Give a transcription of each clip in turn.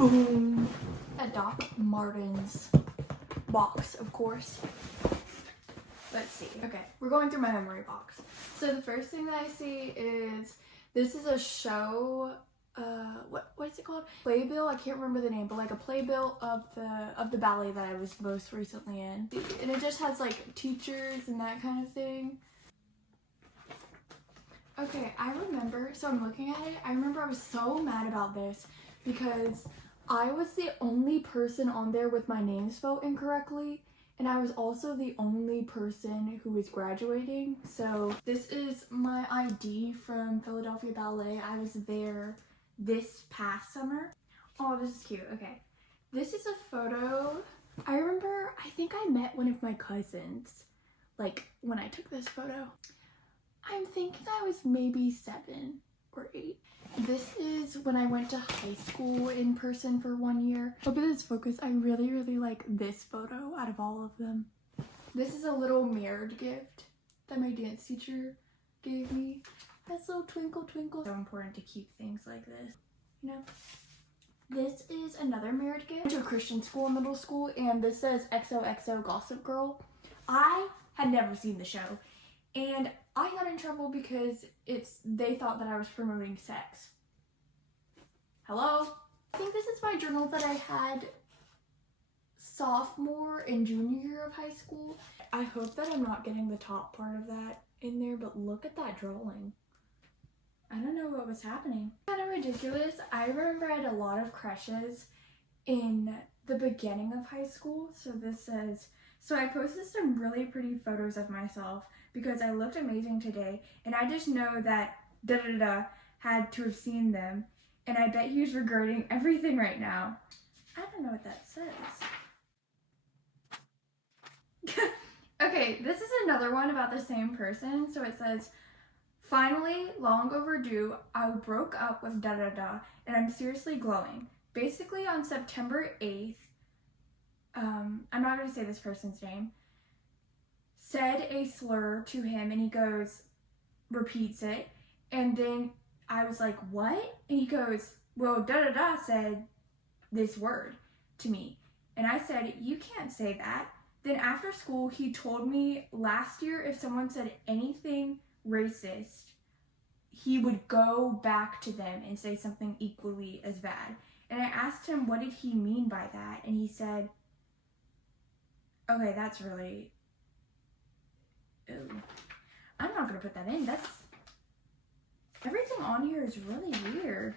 Boom! A Doc Martens box, of course. Let's see. Okay, we're going through my memory box. So the first thing that I see is, this is a show, what is it called? Playbill, I can't remember the name, but like a playbill of the ballet that I was most recently in. And it just has like teachers and that kind of thing. Okay, I remember, so I'm looking at it, I remember I was so mad about this because I was the only person on there with my name spelled incorrectly, and I was also the only person who was graduating. So this is my ID from Philadelphia Ballet. I was there this past summer. Oh, this is cute. Okay. This is a photo. I remember, I think I met one of my cousins, like, when I took this photo. I'm thinking I was maybe 7 or 8. This is when I went to high school in person for 1 year. Look at this focus. I really, really like this photo out of all of them. This is a little mirrored gift that my dance teacher gave me. That's a little twinkle twinkle. So important to keep things like this, you know? This is another mirrored gift. I went to a Christian school in middle school, and this says XOXO Gossip Girl. I had never seen the show, and I got in trouble because they thought that I was promoting sex. Hello? I think this is my journal that I had sophomore and junior year of high school. I hope that I'm not getting the top part of that in there, but look at that drawing. I don't know what was happening. Kind of ridiculous. I remember I had a lot of crushes in the beginning of high school. So this says, so I posted some really pretty photos of myself because I looked amazing today, and I just know that da-da-da had to have seen them, and I bet he's regretting everything right now. I don't know what that says. Okay, this is another one about the same person. So it says, finally, long overdue, I broke up with da-da-da, and I'm seriously glowing. Basically on September 8th, I'm not going to say this person's name, said a slur to him, and he goes, repeats it, and then I was like, what? And he goes, well, da-da-da said this word to me. And I said, you can't say that. Then after school, he told me last year if someone said anything racist, he would go back to them and say something equally as bad. And I asked him, what did he mean by that? And he said, okay, that's really... Ooh. I'm not gonna put that in. Everything on here is really weird.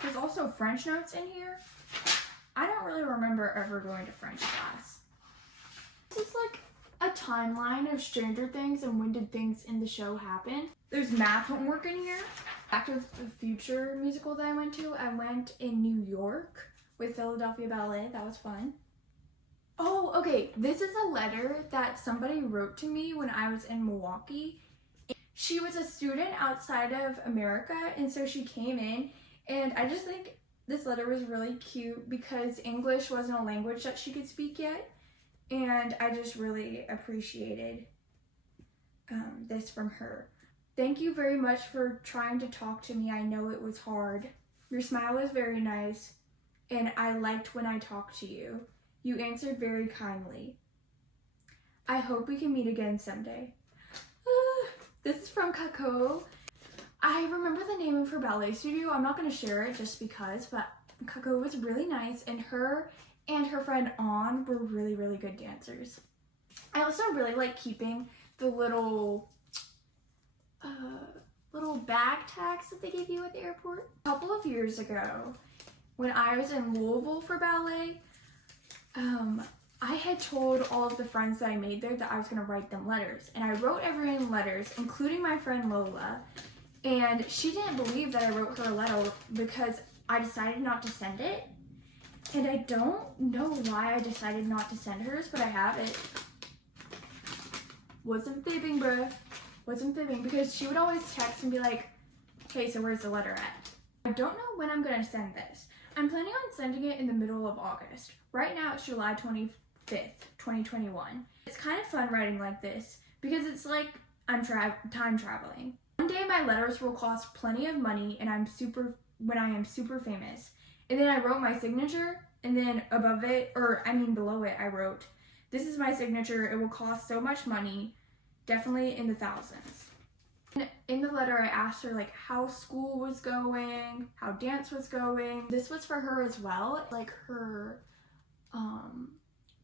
There's also French notes in here. I don't really remember ever going to French class. This is like a timeline of Stranger Things and when did things in the show happen. There's math homework in here. Back to the Future musical that I went to. I went in New York with Philadelphia Ballet. That was fun. Oh, okay, this is a letter that somebody wrote to me when I was in Milwaukee. She was a student outside of America, and so she came in, and I just think this letter was really cute because English wasn't a language that she could speak yet, and I just really appreciated this from her. Thank you very much for trying to talk to me. I know it was hard. Your smile was very nice, and I liked when I talked to you. You answered very kindly. I hope we can meet again someday. This is from Kako. I remember the name of her ballet studio. I'm not going to share it just because, but Kako was really nice, and her friend An were really, really good dancers. I also really like keeping the little bag tags that they give you at the airport. A couple of years ago, when I was in Louisville for ballet, I had told all of the friends that I made there that I was going to write them letters. And I wrote everyone letters, including my friend Lola. And she didn't believe that I wrote her a letter because I decided not to send it. And I don't know why I decided not to send hers, but I have it. Wasn't fibbing, bruh. Wasn't fibbing, because she would always text and be like, hey, so where's the letter at? I don't know when I'm going to send this. I'm planning on sending it in the middle of August. Right now it's July 25th, 2021. It's kind of fun writing like this because it's like I'm time traveling. One day my letters will cost plenty of money when I am super famous, And then I wrote my signature, and then above it, or I mean below it, I wrote, "This is my signature. It will cost so much money, definitely in the thousands." And in the letter, I asked her like how school was going, how dance was going. This was for her as well, like her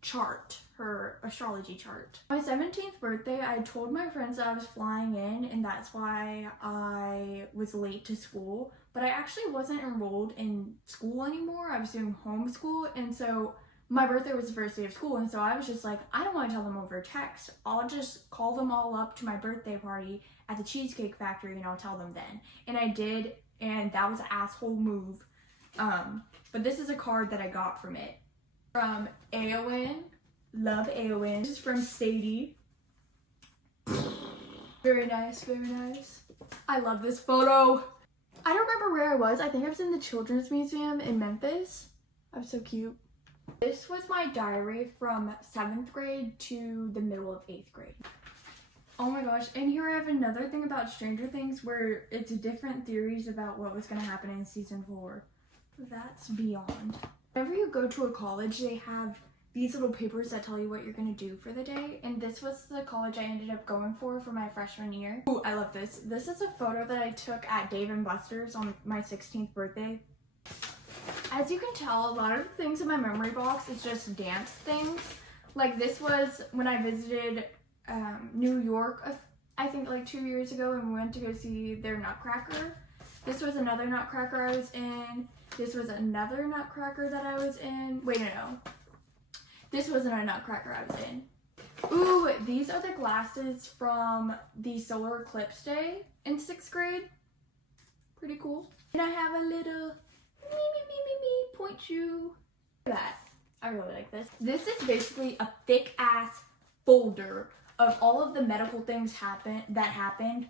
chart, her astrology chart. My 17th birthday, I told my friends that I was flying in, and that's why I was late to school. But I actually wasn't enrolled in school anymore. I was doing homeschool, and so my birthday was the first day of school, and so I was just like, I don't want to tell them over text. I'll just call them all up to my birthday party at the Cheesecake Factory, and I'll tell them then. And I did, and that was an asshole move. But this is a card that I got from it. From Aowen. Love Aowen. This is from Sadie. Very nice, very nice. I love this photo. I don't remember where I was. I think I was in the Children's Museum in Memphis. I was so cute. This was my diary from 7th grade to the middle of 8th grade. Oh my gosh, and here I have another thing about Stranger Things where it's different theories about what was going to happen in season 4. That's beyond. Whenever you go to a college, they have these little papers that tell you what you're going to do for the day, and this was the college I ended up going for my freshman year. Ooh, I love this. This is a photo that I took at Dave & Buster's on my 16th birthday. As you can tell, a lot of the things in my memory box is just dance things. Like this was when I visited New York, I think like 2 years ago, and we went to go see their Nutcracker. This was another Nutcracker I was in. This was another Nutcracker that I was in. Wait, no. This wasn't a Nutcracker I was in. Ooh, these are the glasses from the solar eclipse day in 6th grade. Pretty cool. And I have a little me point shoe. Look at that. I really like this. This is basically a thick ass folder of all of the medical things that happened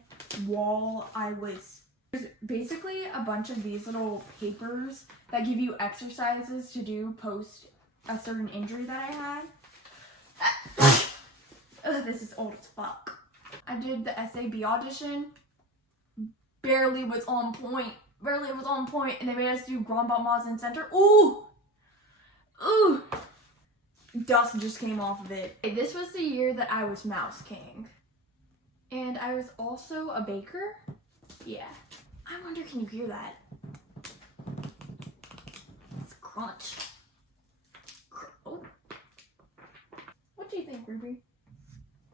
while I was. There's basically a bunch of these little papers that give you exercises to do post a certain injury that I had. Ugh, this is old as fuck. I did the SAB audition. Barely was on point. And they made us do Grand Bas Mazen Center. Ooh! Ooh! Dust just came off of it. This was the year that I was Mouse King. And I was also a baker. Yeah. I wonder, can you hear that? It's crunch. Oh. What do you think, Ruby?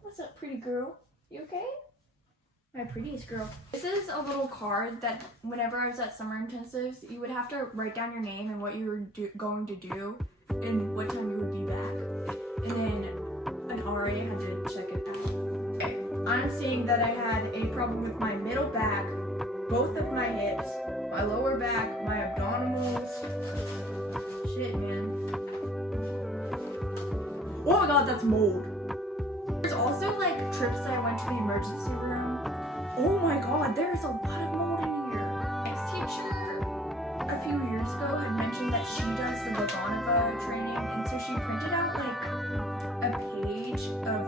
What's up, pretty girl? You okay? My prettiest girl. This is a little card that whenever I was at summer intensives, you would have to write down your name and what you were going to do and what time you would be back. And then an RA had to check it out. Okay, I'm seeing that I had a problem with my middle back, both of my hips, my lower back, my abdominals. Shit, man. Oh my god, that's mold. There's also like trips that I went to the emergency room. Oh my god, there's a lot of mold in here. My ex-teacher a few years ago had mentioned that she does the Vaganova training, and so she printed out like a page of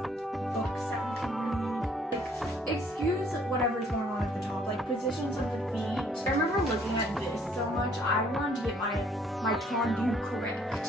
books that we can read. Like, excuse whatever's going on at the top, like positions of the feet. I remember looking at this so much, I wanted to get my tendu correct.